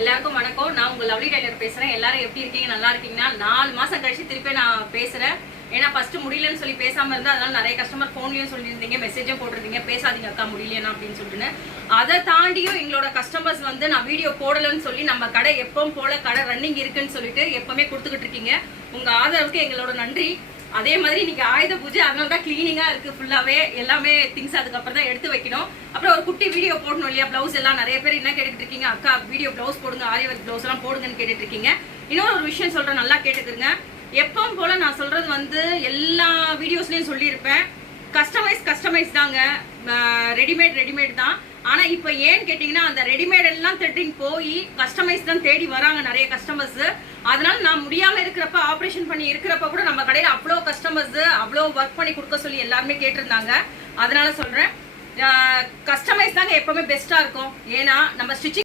எல்லாருக்கும் வணக்கம். நான் உங்க லவ்லி டெய்லர் பேசுறேன். எல்லாரும் எப்படி இருக்கீங்க? நல்லா இருக்கீங்கன்னா? 4 மாசம் கழிச்சு திருப்பி நான் பேசுறேன். ஏன்னா ஃபர்ஸ்ட் முடியலன்னு சொல்லி பேசாம இருந்தா அதனால நிறைய கஸ்டமர் போன்லயும் சொல்லியிருந்தீங்க, மெசேஜும் போட்டிருந்தீங்க, பேசாதீங்க அக்கா முடியலன்னா அப்படின்னு சொல்லிட்டு. அதை தாண்டியும் எங்களோட கஸ்டமர்ஸ் வந்து நான் வீடியோ போடலன்னு சொல்லி நம்ம கடை எப்பவும் போல கடை ரன்னிங் இருக்குன்னு சொல்லிட்டு எப்பவுமே கொடுத்துக்கிட்டு இருக்கீங்க. உங்க ஆதரவுக்கு எங்களோட நன்றி. அதே மாதிரி இன்னைக்கு ஆயுத பூஜை, அதனால தான் கிளீனிங்கா இருக்கு ஃபுல்லாவே. எல்லாமே திங்ஸ் அதுக்கப்புறம் தான் எடுத்து வைக்கணும். அப்புறம் ஒரு குட்டி வீடியோ போடணும் இல்லையா? பிளவுஸ் எல்லாம் நிறைய பேர் என்ன கேட்டுட்டு இருக்கீங்க, அக்கா வீடியோ பிளவுஸ் போடுங்க, ஆரி ஒர்க் பிளவுஸ் எல்லாம் போடுங்கன்னு கேட்டுட்டு இருக்கீங்க. இன்னொரு ஒரு விஷயம் சொல்றேன், நல்லா கேட்டுக்கிறேங்க. எப்பவும் போல நான் சொல்றது வந்து எல்லா வீடியோஸ்லயும் சொல்லியிருப்பேன், கஸ்டமைஸ் தாங்க, ரெடிமேட் தான். ஆனா இப்ப ஏன்னு கேட்டீங்கன்னா அந்த ரெடிமேட் எல்லாம் த்ரெட்டிங் போய் கஸ்டமைஸ் தான் தேடி வராங்க நிறைய கஸ்டமர்ஸ். அதனால நான் முடியாம இருக்கிறப்ப, ஆபரேஷன் பண்ணி இருக்கிறப்ப கூட நம்ம கடையில அவ்வளோ கஸ்டமர்ஸ் அவ்வளோ ஒர்க் பண்ணி கொடுக்க சொல்லி எல்லாருமே கேட்டிருந்தாங்க. அதனால சொல்றேன், கஸ்டமைஸ் தாங்க எப்பவுமே பெஸ்டா இருக்கும். ஏன்னா நம்ம ஸ்டிச்சிங்